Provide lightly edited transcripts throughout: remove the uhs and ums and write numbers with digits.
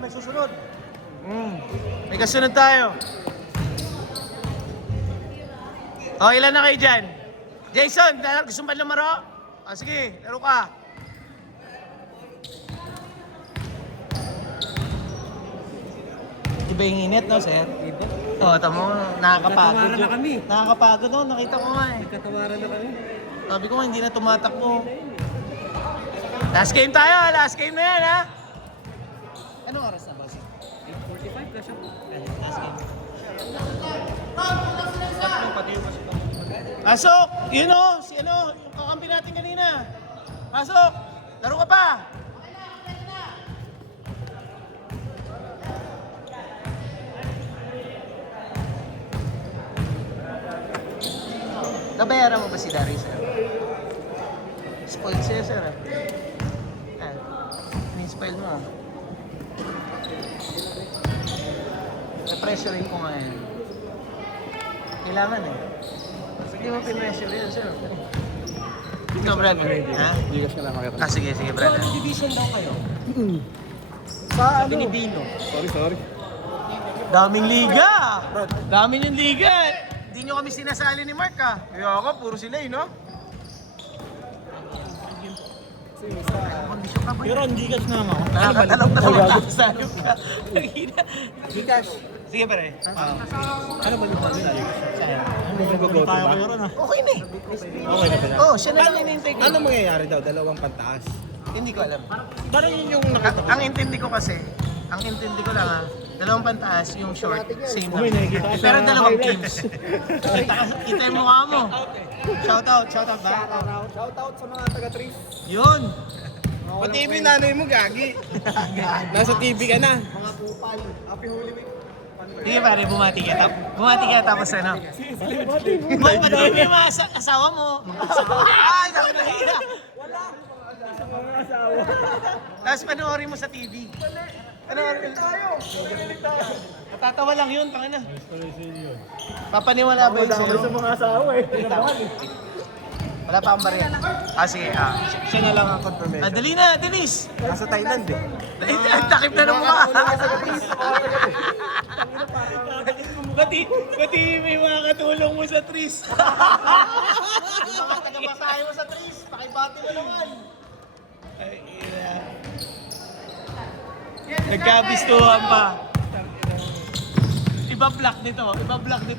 may susunod. May kasunod tayo. O, ilan na kayo dyan? Jason, gusto mo ba lumaro? O, sige, laro ka. Iba yung init, no, sir? Iba. O, tamo, nakakapagod. Nagkatawaran na kami. Nakakapagod, no? Nakita ko nga eh. Nagkatawaran na kami. Sabi ko nga, hindi na tumatakbo. Last game tayo, last game na yan, ha? Anong oras na ba, sir? 8:45 ka siya po. Last game. Pasok! Yun o, si ano, yung kakampi natin kanina. Pasok! Laro ka pa! Nabayaran mo ba si Dari, sir? Spoiled siya, sir. Spoil mo. Na-pressurein ko nga yun. Kailangan eh. Hindi mo pinressure yun, sir. Ikaw, brother. Ha? Gigas ka lang makita. Sige, brother. Division daw kayo. Sa ano? Pinibino. Sorry. Daming liga! Daming yung liga! Hindi nyo kami sinasali ni Mark, ha? Kaya ako, puro sila eh, no? Kondisyon ka ba? Pero hindi gas na ako. Nakakatalaw sayo ka. Gigas. Sige, pare. Ano ba yung pagkakas? Ano tayo kayo ron ah? Okay na eh. Okay na ba? Oo, siya na lang inintay ko. Ano mangyayari daw? Dalawang pantaas. Hindi ko alam. Parang yun yung Ang intindi ko kasi, ang intindi ko lang ha, dalawang pantaas, yung short, same Uy, lang. nakikita ko Pero sa dalawang highlights. teams. Kita yung mukha mo. Shoutout ba? Shoutout sa mga taga-Tris. Yun. Pati yung nanay mo, gagi. Nasa TV ka na. Mga kupal. Happy Holy Week. Sige pare, bumati ka. Bumati ka tapos ano? Pati mo yung mga asawa mo. Ay, sabi na hila. Wala. Tapos panoorin mo sa TV. Panoorin tayo. Matatawa lang yun, tangina. Papaniwala ba yun sa'yo? Sa mga asawa eh. Wala pa akong barya. Sige, Siya na lang ang confirmation. dali na, Denise. Nasa Thailand eh. Takip na ng mukha. Pati may mga katulong mo sa Tris. Yung mga tagapasahe mo sa Tris. Pakibati mo naman. Ay, ina. Nagkabistuhan pa. Iba-block nito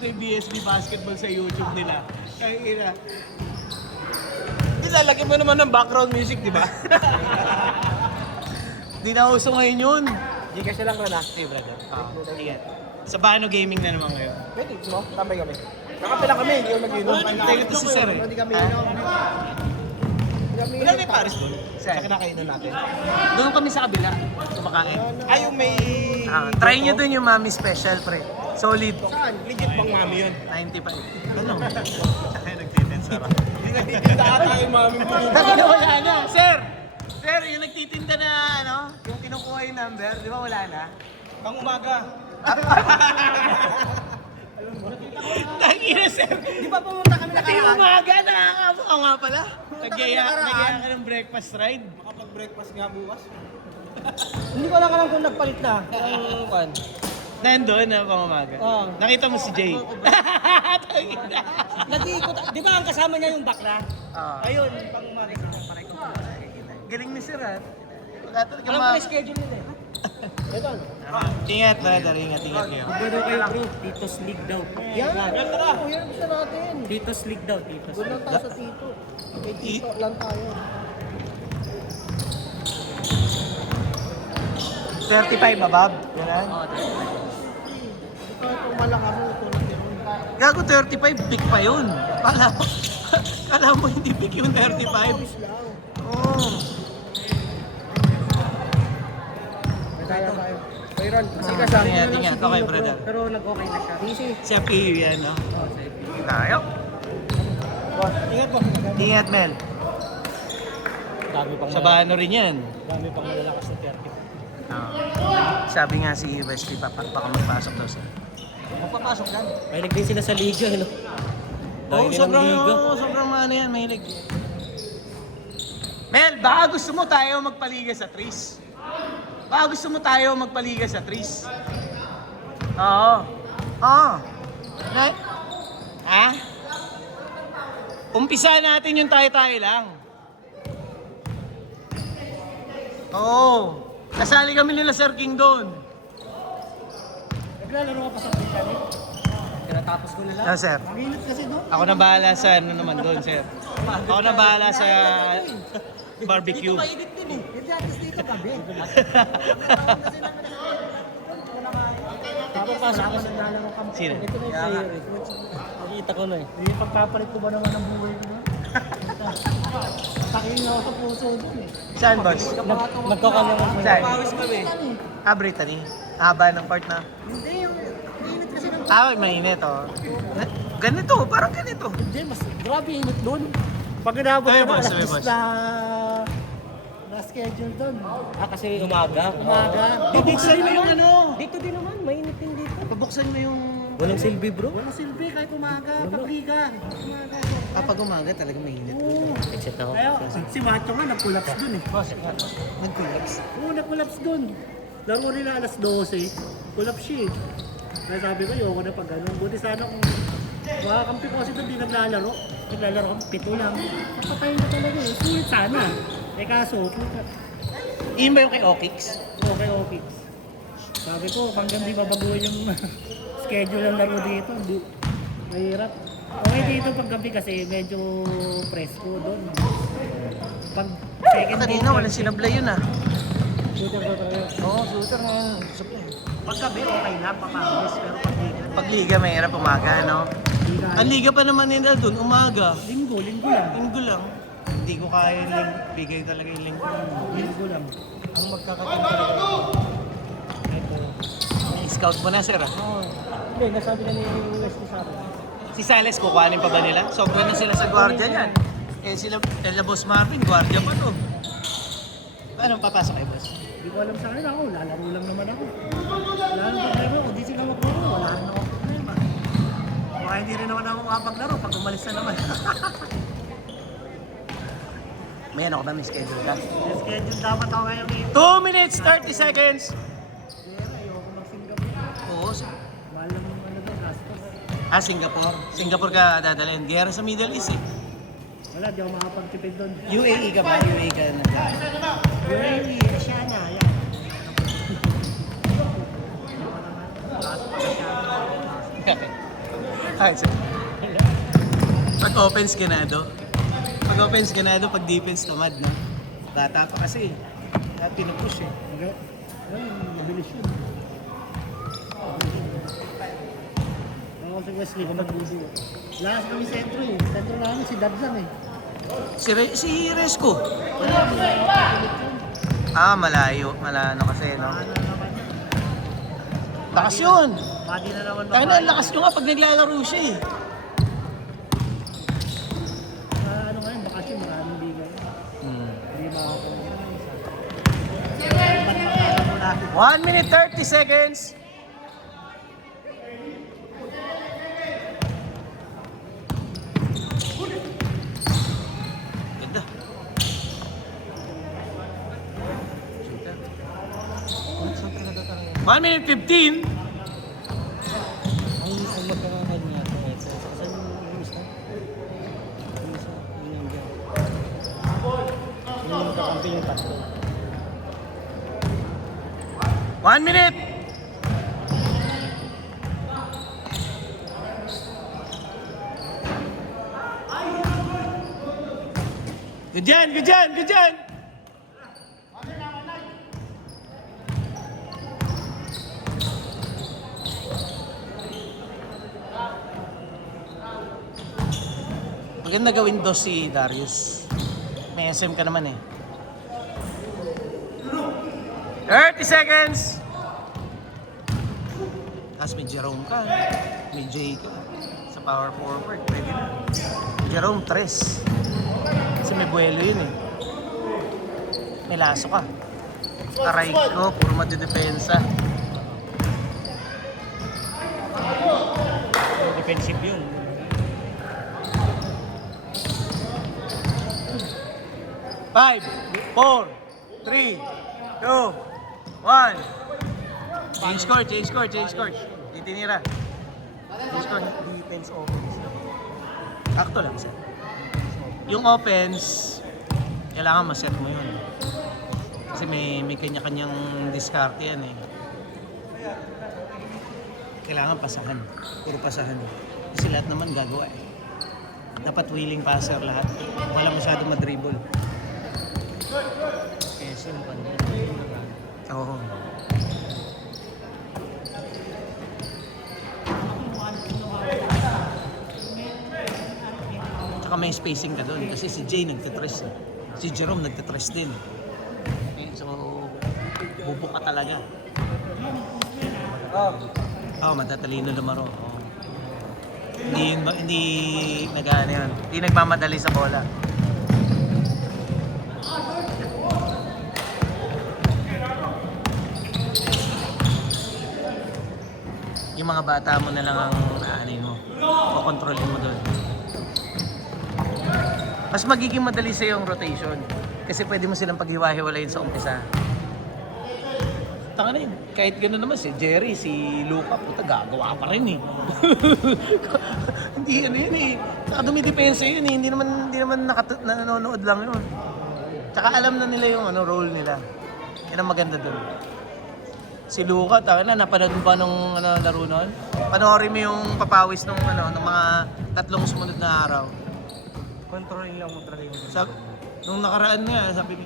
yung BSB basketball sa YouTube nila. Ay, ina. Lalagyan mo naman ng background music, di ba? Di na uso ngayon yun. Gigas na lang ron ah. Hey, brother. Sige. Sa Bano Gaming na naman ngayon. Pwede, no? Tambay kami. Nakape lang kami, hindi ko mag-inom. Tayo ito si Sir eh. Hindi kami inom. Ilan may Paris doon? Sa Saan? kinakainan natin. Doon kami sa kabila. Kumakain. Ay, yung may... Try nyo doon yung Mami Special, pre. Solid. Saan? Legit bang mami yun? 95. Ano? Ay, nagtitinda ra. Hindi nagtitinda ata yung mami mo. Bakit wala na? Sir! Sir, yung nagtitinda na ano, yung kinukuha yung number, di ba wala na? Pang umaga. Tangina, sir! Di ba pumunta kami Pati nakaraan? umaga, nakakao nga pala. Nagyaya ka ng breakfast ride. Makapag-breakfast nga bukas. Hindi ko lang alam kung nagpalit na. Ang kwan. Nandun na pang-umaga. Oo. Nakita mo si Jay. Tangina. Nag-iikot. Di ba ang kasama niya yung bakla? Ayun, pang-umaga. Galing ni Sir, ha? Wala talaga Alam ko na schedule nila eh. Ingat, brother. Ingat kayo. Pero kayo bro, Titos League daw. Yan. Yan tara. Yan gusto natin. Titos League daw, Titos Doon lang League. tayo sa Tito. May Tito lang tayo. 35 above. Ganun. Ito itong malakas mo ito ng tiron. Gago 35, big pa yun. Kala mo hindi big yung 35. Pawis lang. Oo. Kaya tayo. Mayroon, kasi ka Ingat. Okay, brother. Pero nag-okay na siya. Easy. Siya PU yan, no? Oh, sa FP. Tayo. Ingat po. Ingat, Mel. Dami pang Sa Bano rin yan. dami pang malalakas na 30. Sabi nga si Wesley, baka magpasok daw siya. Magpapasok yan. Mahilig din sila sa liga, no? Dahil nilang liga. Sobrang maano yan, mahilig. Mel, baka gusto mo tayo magpaliga sa Tris? Baka gusto mo tayo magpaliga sa Tris? Oo. Oo. Ha? Umpisa natin yung tayo-tayo lang. Oo. Kasali kami nila Sir King doon. Naglalaro ka pa sa Twitter eh. Tinatapos ko na lang. No, sir. Mainit kasi doon. Ako na bahala sa ano naman doon, sir. Ako na bahala sa barbecue. Mainit din eh. Hindi atis dito gabi. Papapasok ka sa lalaro ka. Sino? Ito na yung player eh. Nakita ko na eh. Hindi pagpapalit ko ba naman ang buhay ko na? Takin ako sa puso doon eh. Saan, boss? Nagkakalaman mo. Saan? Pawis kami. Ah, Brittany. Haba ng part na. Hindi, yung mainit kasi ng... Ah, mainit, oh. Ganito, parang ganito. Hindi, mas grabe init doon. Pag inabot Sabi, ko boss, na, sabi, boss. na schedule doon. Kasi umaga. Umaga. Bubuksan mo yung ano. Dito din naman, mainit din dito. Pabuksan mo yung... Walang silbi bro. Walang silbi kahit umaga, pagliga. Umaga. Kapag umaga talaga mainit. Oo. Exit ako. Kaya, si Macho nga nag-collapse doon eh. Nag-collapse. Oo, nag-collapse doon. Laro nila alas 12. Collapse siya eh. Kaya sabi ko, ayoko na pag ganun. Buti sana kung makakampi ko kasi doon di naglalaro. Naglalaro kami, 7 lang. Patay na talaga eh. Sulit sana. Eh kaso, Iyon ba yung kay Okix? okay. Sabi ko, hanggang di babaguhin yung schedule ng laro dito. Mahirap. Okay dito pag gabi kasi medyo presko doon. Pag second Kanina walang sinablay yun ah. shooter ko talaga. Oo, shooter nga. Pag gabi, okay lang, papawis. Pero pag liga, Pag liga, mahirap umaga, no? liga. Ang liga pa naman nila doon, umaga. Linggo lang. Linggo lang. Hindi ko kaya yung linggo. Bigay talaga yung linggo. Linggo lang. Ang magkakataon talaga. Ito. Scout mo na, sir, ah. Oh. Hindi, nasabi na ni Wesley sa akin. Si Silas, kukuhanin pa ba nila? Sobra na sila sa gwardiya niyan. Eh sila, Boss Marvin, gwardiya pa to. Paano papasok kay Boss? Hindi ko alam sa kanila ako, lalaro lang naman ako. Wala nang problema, kung di sila maglaro, wala rin ako problema. Baka hindi rin naman ako makapaglaro pag umalis na naman. May ano ka ba? May schedule ka? May schedule dapat ako ngayon eh. 2 minutes, 30 seconds! Pero ayoko mag-Singapore. Oo, Mahal lang yung ano doon, gastos. Singapore. Singapore ka dadalhin. Di sa Middle East eh. Wala, di ako makapagtipid doon. UAE ka ba? UAE ka na. UAE, Asiana, yan. Ay, sir. Pag offense ganado. Pag offense ganado, pag defense tamad, no? Bata pa kasi. Kaya pinupush eh. Okay. Ay, mabilis yun. Ako si Wesley, kung magbubo. Lakas kami sentro eh. Sentro namin si Dabsan eh. Si Resco. Ah, malayo. Malano kasi, no? Ano naman yun? Lakas yun. Body na naman Kaya na, ang lakas nyo nga pag naglalaro siya eh. Ano ngayon, bakasyon, maraming bigay. Hindi makakuha. 1 minute 30 seconds. Ganda. 1 minute 15. Ang magkakakan niya ito. Saan yung isa? Yung isa, yung nandiyan. Yung magkakampi yung tatlo. 1 minute. Good dyan, good dyan, good dyan. Maganda gawin dos si Darius. May SM ka naman eh. 30 seconds! Tapos may Jerome ka. May Jay ka. Sa power forward, pwede na. Jerome, 3. Kasi may buwelo yun eh. May laso ka. Aray ko, puro madidepensa. Defensive yun. 5, 4, 3, 2, One. Change court, change court, change court. Itinira. Change court. Defense offense. Akto lang sir. Yung offense, kailangan ma-set mo yun. Kasi may kanya-kanyang diskarte yan eh. Kailangan pasahan. Puro pasahan. Kasi lahat naman gagawa eh. Dapat willing passer lahat. Wala masyadong madribble. SM pa niya. Oo. Tsaka may spacing ka doon kasi si Jay nagtitress eh. Si Jerome nagtitress din. Okay, so, bubuk ka talaga. Oh, matatalino lumaro. Oh. Hindi nagano yan. Hindi nagmamadali sa bola. Yung mga bata mo na lang ang aanin mo. O kontrolin mo doon. Mas magiging madali sa yung rotation. Kasi pwede mo silang paghiwa-hiwalayin sa umpisa. Tanga na yun. Kahit gano'n naman si Jerry, si Luka, puta gagawa pa rin eh. Hindi ano yun eh. Saka dumidepensa yun eh. Hindi naman nanonood lang yun. Tsaka alam na nila yung role nila. Yan ang maganda doon. Si Luka, taka na, napanood mo ba nung laro nun? Panoorin mo yung papawis nung mga 3 sumunod na araw. Controlling lang mo talaga yung Nung nakaraan nga, sabi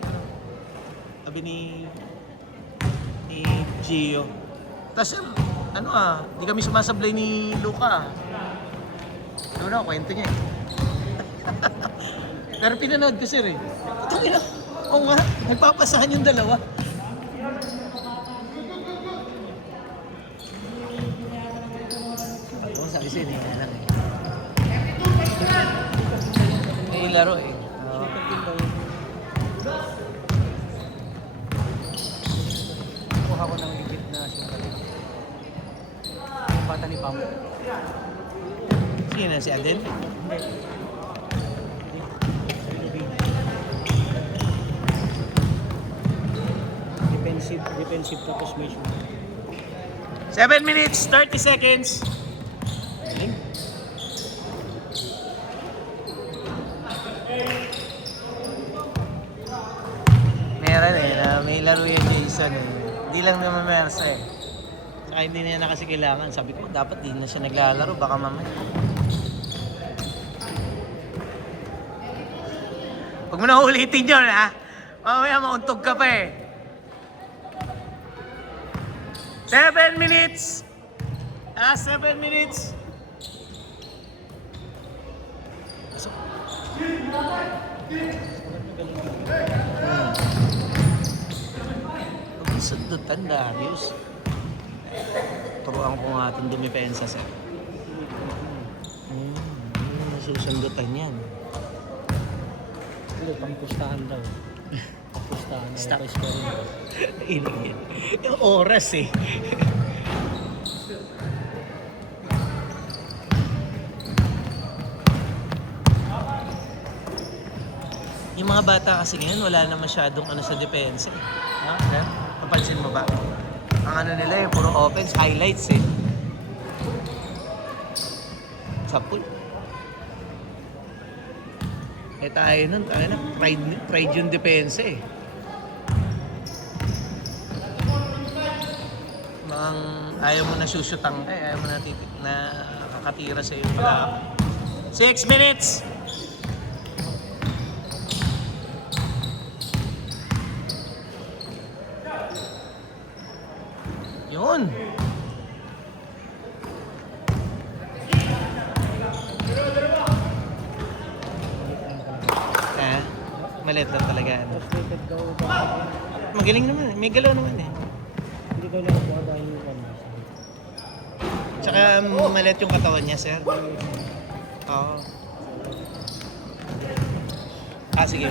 ni Gio. Tapos di kami sumasablay ni Luka. Ano na, kwento niya eh. Pero pinanood ko sir eh. Ito nga, oo nga, nagpapasahan yung dalawa. Oo, sabi siya, hindi lang eh. May laro eh. Kuha ko ng ligid na siyempre. Yung bata ni Pam. Sino na si Aden? Defensive tapos may shoot. 7 minutes, 30 seconds. Meron eh, may laro yan Jason eh. Hindi lang naman Mersa eh. Saka hindi na niya kasi kailangan. Sabi ko, dapat di na siya naglalaro, baka mamaya. Huwag mo na ulitin yun ha. Mamaya mauntog ka pa eh. 7 minutes! 7 minutes! Huwag sundutan, Darius. Turuan ko nga itong dumipensa sir. Nasusundutan yan. Hindi, pangpustahan daw. Pangpustahan. Stop. Score. Yung oras eh. Yung mga bata kasi ngayon, wala na masyadong sa depensa eh. Ha? Napansin mo ba? Ang nila yung puro offense, highlights eh. Sapul. Eh tayo nun, pride yung depensa eh. Mga ayaw mo na shootang ayaw mo na kakatira sa iyo pala. 6 minutes! Yun. Maliit lang talaga. Frustrated daw. Magaling naman. May galaw naman eh. Hindi ko lang babahin yung kanya. Tsaka maliit yung katawan niya, sir. Oo. Sige.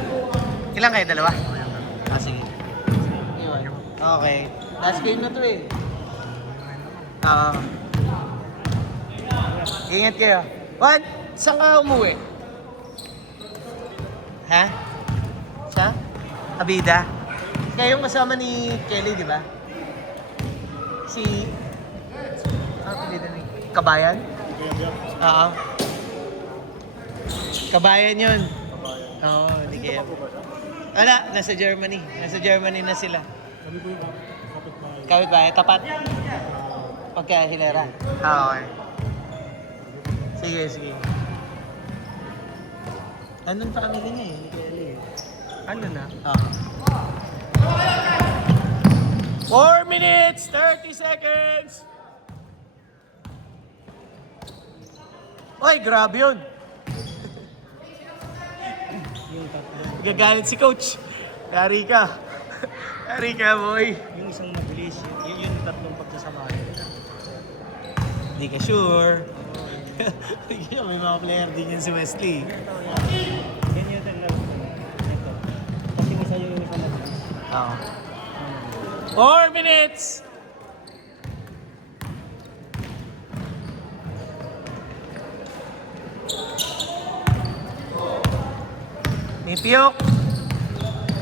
Ilan kayo? Dalawa? Sige. Okay. Last game na to eh. Ingat kayo. What? Saan ka umuwi? Ha? Sa? Abida? Kayong kasama ni Kelly, di ba? Si... Ano pilihan ni? Kabayan? Oo. Kabayan yun. Oo, hindi kaya. Wala, nasa Germany. Nasa Germany na sila. Kami po yung kapitbahay. Kawit ba? Tapat? Pagka Hilera. Okay. Sige, sige. Anong family niya eh? Hindi ko alam eh. Ano na? Oo. 4 minutes, 30 seconds! Oy, grabe yun. Yung tatlo. Gagalit si coach. Yari ka. Yari ka, boy. Yung isang mabilis, yung tatlong pagsasamahin. Hindi ka sure. May mga player din yan si Wesley. Yan yung talaga. Ito. Kasi isa yung isang mabilis. Oo. 4 minutes! Nipiyok!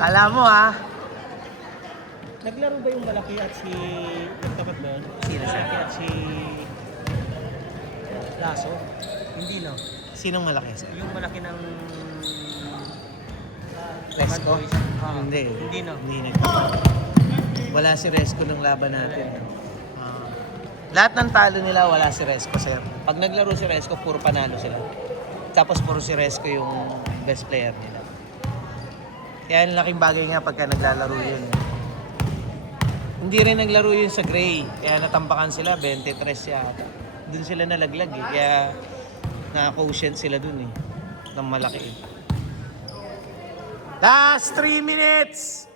Kala mo ha? Naglaro ba yung malaki at si... Nagtapat ba yun? Sino siya? Malaki at si... Lasso? Hindi no. Sinong malaki? Yung malaki ng... Resco? Bad Boys. Ah, Hindi. Hindi no. Hindi wala si Resco nung laban natin. Lahat ng talo nila wala si Resco, sir. Pag naglaro si Resco, puro panalo sila. Tapos puro si Resco yung best player nila. Kaya ang laking bagay nga pagka naglalaro yun. Hindi rin naglaro yun sa Gray. Kaya natampakan sila, 23 yata. Doon sila nalaglag eh. Kaya naka-quotient sila dun eh. Ng malaki eh. Last 3 minutes!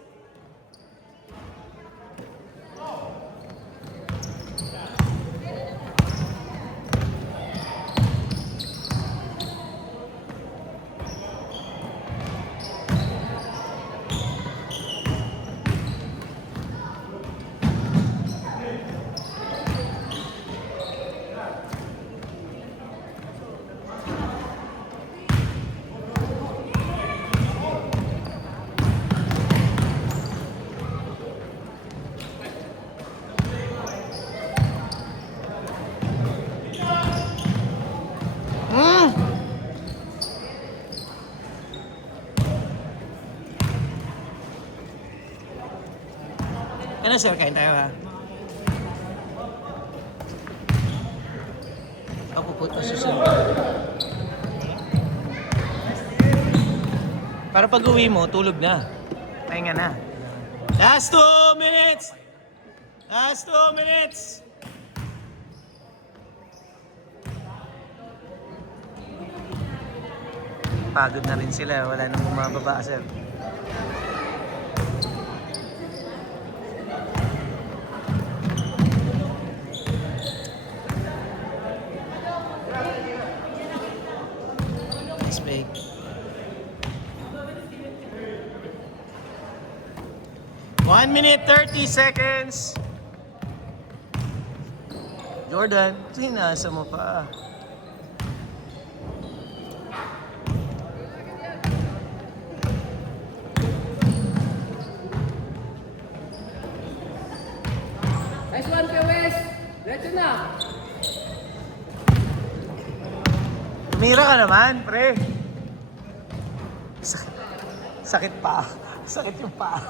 Ano sir, kain tayo ha? Ako po ito susunod. Para pag uwi mo, tulog na. Pahinga na. Last 2 minutes! Last 2 minutes! Pagod na rin sila. Wala nang bumababa, sir. Nice break. One minute, 30 seconds. Jordan, sinasa mo pa. Nice one, Wes. Ready na. Tumira ka naman, pre. Sakit. Sakit pa. Sakit yung pa.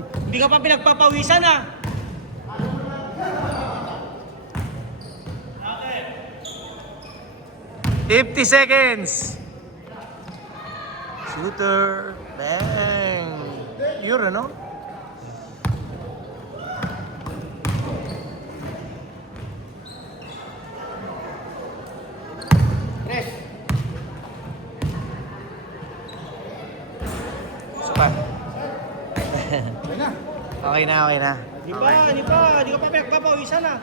Hindi ka pa pinagpapawisan ah! Okay. 50 seconds. Shooter. Bang. Yun, ano? Tres. Suka. Okay na, okay na. Di pa, di ka pa pinagpapawisan ah!